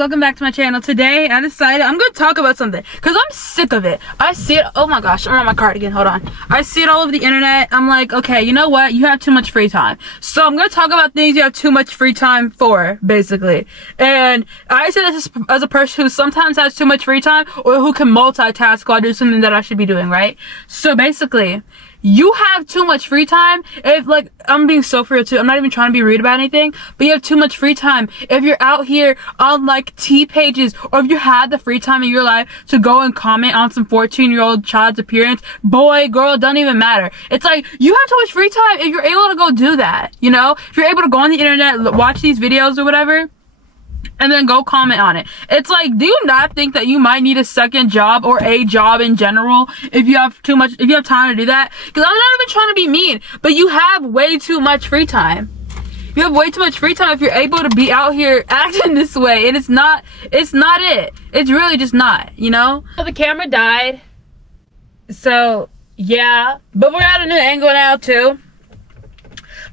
welcome back to my channel. Today I decided I'm gonna talk about something because I'm sick of it. I see it. Oh my gosh, I'm on my cardigan. Hold on. I see it all over the internet. I'm like, okay, you know what? You have too much free time, so I'm gonna talk about things you have too much free time for, basically. And I say this as a person who sometimes has too much free time or who can multitask while doing something that I should be doing, right? So basically, you have too much free time if, like, I'm being so for real too, I'm not even trying to be rude about anything, but you have too much free time if you're out here on like tea pages, or if you had the free time in your life to go and comment on some 14-year-old child's appearance, boy, girl, it doesn't even matter. It's like, you have too much free time if you're able to go do that, you know? If you're able to go on the internet, watch these videos or whatever, and then go comment on it. It's like, do you not think that you might need a second job or a job in general if you have time to do that? Because I'm not even trying to be mean, but you have way too much free time. You have way too much free time if you're able to be out here acting this way, and it's not it. It's really just not, you know? So the camera died. So, yeah. But we're at a new angle now, too.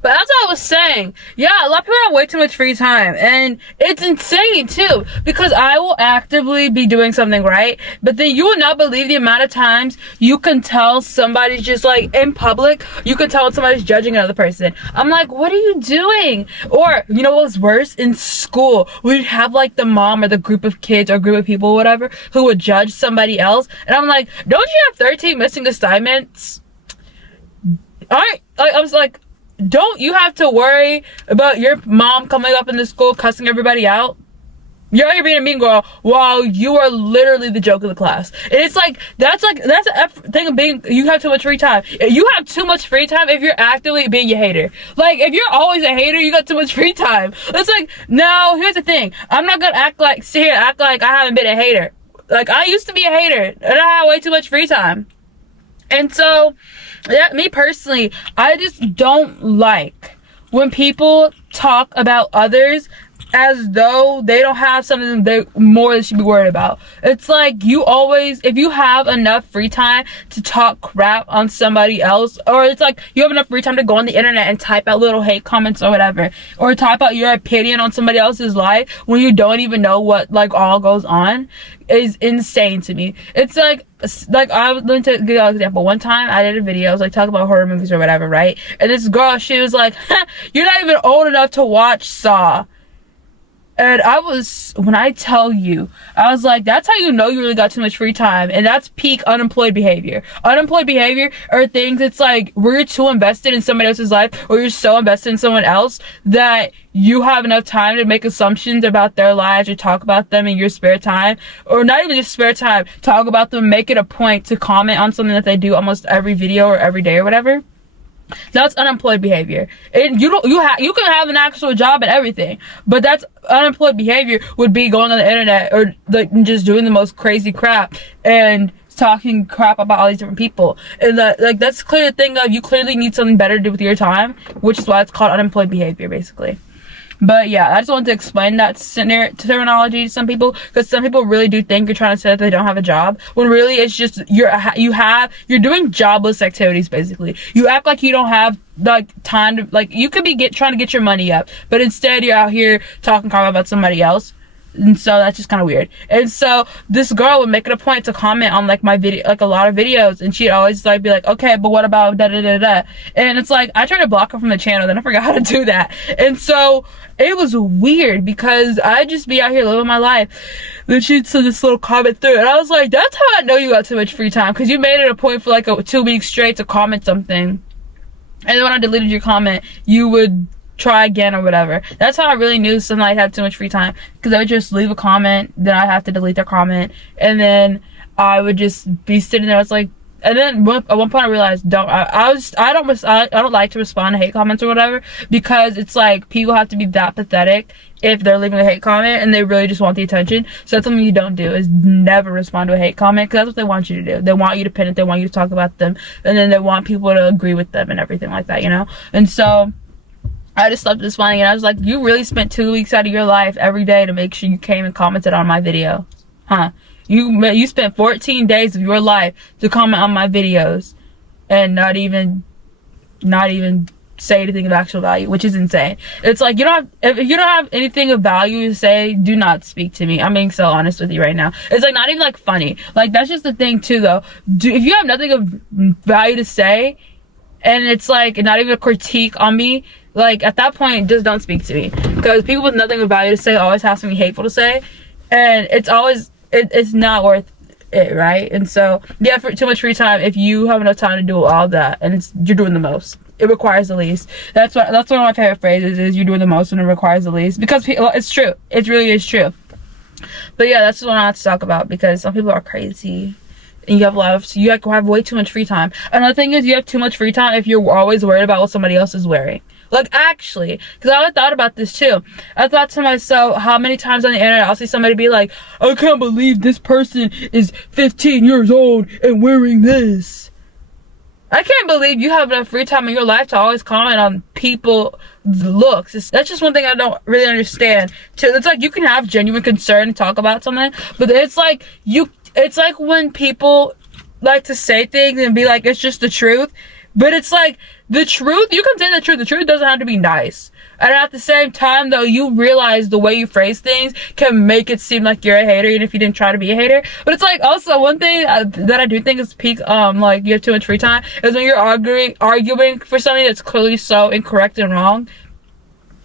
But as I was saying, yeah, a lot of people have way too much free time, and it's insane too, because I will actively be doing something, right? But then you will not believe the amount of times you can tell somebody's just like in public, you can tell when somebody's judging another person. I'm like, what are you doing? Or, you know what was worse? In school, we'd have like the mom or the group of kids or group of people, whatever, who would judge somebody else. And I'm like, don't you have 13 missing assignments? I was like, don't you have to worry about your mom coming up in the school cussing everybody out? You're out here being a mean girl while you are literally the joke of the class. And it's like, that's a thing of being, you have too much free time. You have too much free time if you're actively being a hater. Like, if you're always a hater, you got too much free time. It's like, no, here's the thing. I'm not gonna sit here and act like I haven't been a hater. Like, I used to be a hater, and I had way too much free time. And so, yeah, me personally, I just don't like when people talk about others as though they don't have something they should be worried about. It's like, you always, if you have enough free time to talk crap on somebody else, or it's like you have enough free time to go on the internet and type out little hate comments or whatever, or type out your opinion on somebody else's life when you don't even know what like all goes on, is insane to me. It's like I was going to give you an example. One time I did a video, I was like talking about horror movies or whatever, right? And this girl, she was like, you're not even old enough to watch Saw. And when I tell you, I was like, that's how you know you really got too much free time. And that's peak unemployed behavior. Unemployed behavior are things, it's like, where you're too invested in somebody else's life, or you're so invested in someone else that you have enough time to make assumptions about their lives or talk about them in your spare time. Or not even just spare time, talk about them, make it a point to comment on something that they do almost every video or every day or whatever. That's unemployed behavior. And you can have an actual job and everything, but that's unemployed behavior. Would be going on the internet or like just doing the most crazy crap and talking crap about all these different people. And that's clear thing of, you clearly need something better to do with your time, which is why it's called unemployed behavior, basically. But yeah, I just wanted to explain that terminology to some people, because some people really do think you're trying to say that they don't have a job, when really it's just you're doing jobless activities, basically. You act like you don't have like time to, like, you could be trying to get your money up, but instead you're out here talking crap about somebody else. And so that's just kind of weird. And so this girl would make it a point to comment on like my video, like a lot of videos, and she'd always like be like, okay, but what about da da da da? And it's like, I tried to block her from the channel, then I forgot how to do that. And so it was weird, because I'd just be out here living my life. Then she'd send this little comment through, and I was like, that's how I know you got too much free time, because you made it a point for like 2 weeks straight to comment something, and then when I deleted your comment, you would try again or whatever. That's how I really knew somebody had too much free time, because I would just leave a comment, then I'd have to delete their comment, and then I would just be sitting there. I was like, and then at one point I realized, I don't like to respond to hate comments or whatever, because it's like, people have to be that pathetic if they're leaving a hate comment and they really just want the attention. So that's something you don't do, is never respond to a hate comment, because that's what they want you to do. They want you to pin it, they want you to talk about them, and then they want people to agree with them and everything like that, you know? And so I just stopped responding, and I was like, you really spent 2 weeks out of your life every day to make sure you came and commented on my video, huh? You spent 14 days of your life to comment on my videos, and not even say anything of actual value, which is insane. It's like, if you don't have anything of value to say, do not speak to me. I'm being so honest with you right now. It's like not even like funny. Like that's just the thing too though. If you have nothing of value to say, and it's like not even a critique on me, like at that point just don't speak to me, because people with nothing of value to say always have something hateful to say, and it's not worth it, right? And so yeah, for too much free time, if you have enough time to do all that, and you're doing the most, it requires the least. That's one of my favorite phrases, is you're doing the most when it requires the least, because it's true. It really is true. But yeah, that's what I have to talk about, because some people are crazy, and you have way too much free time. Another thing is, you have too much free time if you're always worried about what somebody else is wearing. Like actually, because I thought about this too. I thought to myself, how many times on the internet I'll see somebody be like, I can't believe this person is 15 years old and wearing this. I can't believe you have enough free time in your life to always comment on people's looks. That's just one thing I don't really understand too. It's like, you can have genuine concern and talk about something, but it's like when people like to say things and be like, it's just the truth. But it's like, the truth, you can say the truth. The truth doesn't have to be nice. And at the same time, though, you realize the way you phrase things can make it seem like you're a hater, even if you didn't try to be a hater. But it's like, also, one thing that I do think is like, you have too much free time, is when you're arguing for something that's clearly so incorrect and wrong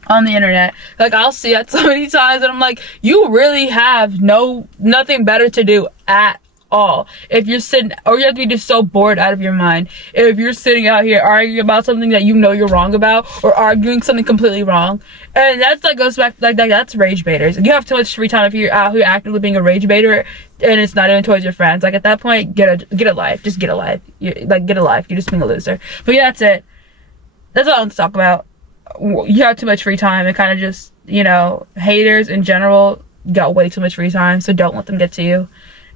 on the internet. Like, I'll see that so many times, and I'm like, you really have nothing better to do at all. If you're sitting, or you have to be just so bored out of your mind, if you're sitting out here arguing about something that you know you're wrong about, or arguing something completely wrong. And that's like, goes back like that. That's rage baiters. You have too much free time if you're out here actively being a rage baiter, and it's not even towards your friends. Like at that point, get a life. Just get a life. Get a life. You're just being a loser. But yeah, that's it. That's all I want to talk about. You have too much free time, and kind of just, haters in general got way too much free time, so don't let them get to you.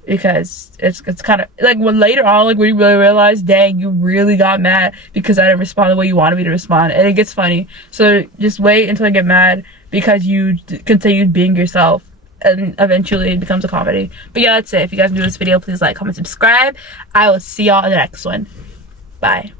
Because it's kind of like, when later on, like, when you really realize, dang, you really got mad because I didn't respond the way you wanted me to respond, and it gets funny. So just wait until I get mad, because you continued being yourself, and eventually it becomes a comedy. But yeah, that's it. If you guys enjoyed this video, please like, comment, subscribe. I will see y'all in the next one. Bye.